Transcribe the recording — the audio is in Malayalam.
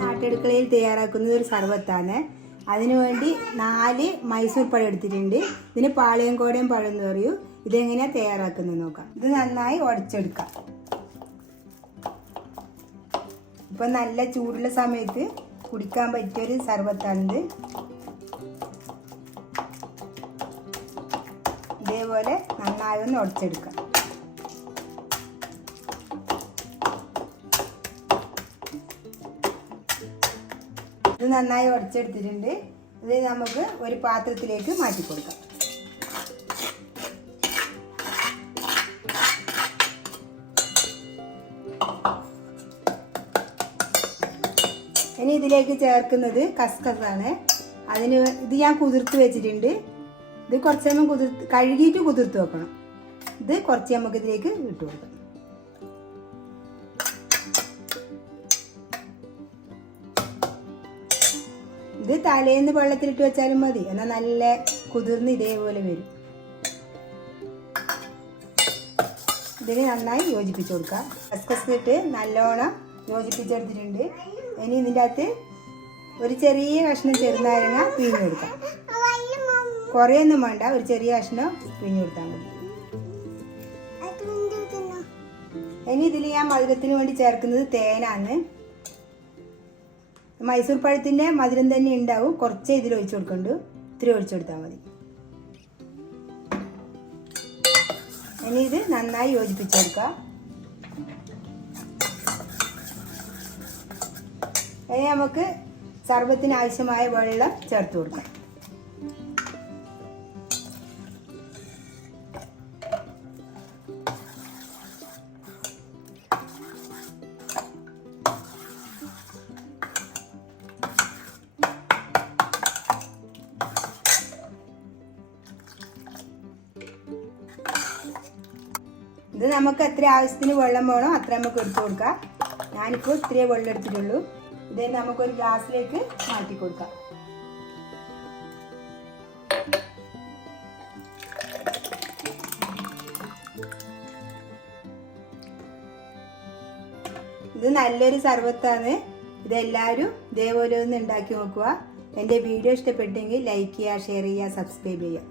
നാട്ടടുക്കളയിൽ തയ്യാറാക്കുന്നത് ഒരു സർബത്താണ്. അതിനുവേണ്ടി 4 മൈസൂർ പഴം എടുത്തിട്ടുണ്ട്. ഇതിന് പാളയംകോടൻ പഴം എന്ന് പറയും. ഇതെങ്ങനെയാണ് തയ്യാറാക്കുന്നത് നോക്കാം. ഇത് നന്നായി ഉടച്ചെടുക്കാം. ഇപ്പം നല്ല ചൂടുള്ള സമയത്ത് കുടിക്കാൻ പറ്റിയൊരു സർബത്താണിത്. ഇതേപോലെ നന്നായി ഒന്ന് ഉടച്ചെടുക്കാം. ഇത് നന്നായി ഉടച്ചെടുത്തിട്ടുണ്ട്. ഇത് നമുക്ക് ഒരു പാത്രത്തിലേക്ക് മാറ്റി കൊടുക്കാം. ഇനി ഇതിലേക്ക് ചേർക്കുന്നത് കസ്കസാണ്. ഇത് ഞാൻ കുതിർത്ത് വെച്ചിട്ടുണ്ട്. ഇത് കുറച്ച് നമ്മൾ കഴുകിയിട്ട് കുതിർത്ത് വെക്കണം. ഇത് കുറച്ച് നമുക്ക് ഇതിലേക്ക് ഇട്ട് കൊടുക്കണം. ഇത് തലേന്ന് വെള്ളത്തിലിട്ട് വെച്ചാലും മതി. എന്നാൽ നല്ല കുതിർന്ന് ഇതേപോലെ വരും. ഇതിന് നന്നായി യോജിപ്പിച്ച് കൊടുക്കാം. കസ്കസ് ഇട്ട് നല്ലോണം യോജിപ്പിച്ചെടുത്തിട്ടുണ്ട്. ഇനി ഇതിൻ്റെ അകത്ത് ഒരു ചെറിയ കഷ്ണം ചെറുനാരങ്ങ പിഴിഞ്ഞെടുക്കാം. കുറേയൊന്നും വേണ്ട, ഒരു ചെറിയ കഷ്ണം പിഴിഞ്ഞെടുത്താൽ മതി. ഇനി ഇതിൽ ഞാൻ മധുരത്തിന് വേണ്ടി ചേർക്കുന്നത് തേനാണ്. മൈസൂർ പഴത്തിൻ്റെ മധുരം തന്നെ ഉണ്ടാവും. കുറച്ചേ ഇതിൽ ഒഴിച്ചു കൊടുക്കണ്ടു. ഇത്തിരി ഒഴിച്ചു കൊടുത്താൽ മതി. ഇനി ഇത് നന്നായി യോജിപ്പിച്ചെടുക്കുക. ഇനി നമുക്ക് സർബത്തിന് ആവശ്യമായ വെള്ളം ചേർത്ത് കൊടുക്കാം. ഇത് നമുക്ക് എത്ര ആവശ്യത്തിന് വെള്ളം വേണോ അത്ര നമുക്ക് എടുത്തു കൊടുക്കാം. ഞാനിപ്പോൾ ഇത്രയേ വെള്ളം എടുത്തിട്ടുള്ളൂ. ഇത് നമുക്കൊരു ഗ്ലാസ്സിലേക്ക് മാറ്റി കൊടുക്കാം. ഇത് നല്ലൊരു സർബത്താണ്. ഇതെല്ലാവരും ഇതേപോലെ ഒന്ന് ഉണ്ടാക്കി നോക്കുക. എൻ്റെ വീഡിയോ ഇഷ്ടപ്പെട്ടെങ്കിൽ ലൈക്ക് ചെയ്യുക, ഷെയർ ചെയ്യുക, സബ്സ്ക്രൈബ് ചെയ്യുക.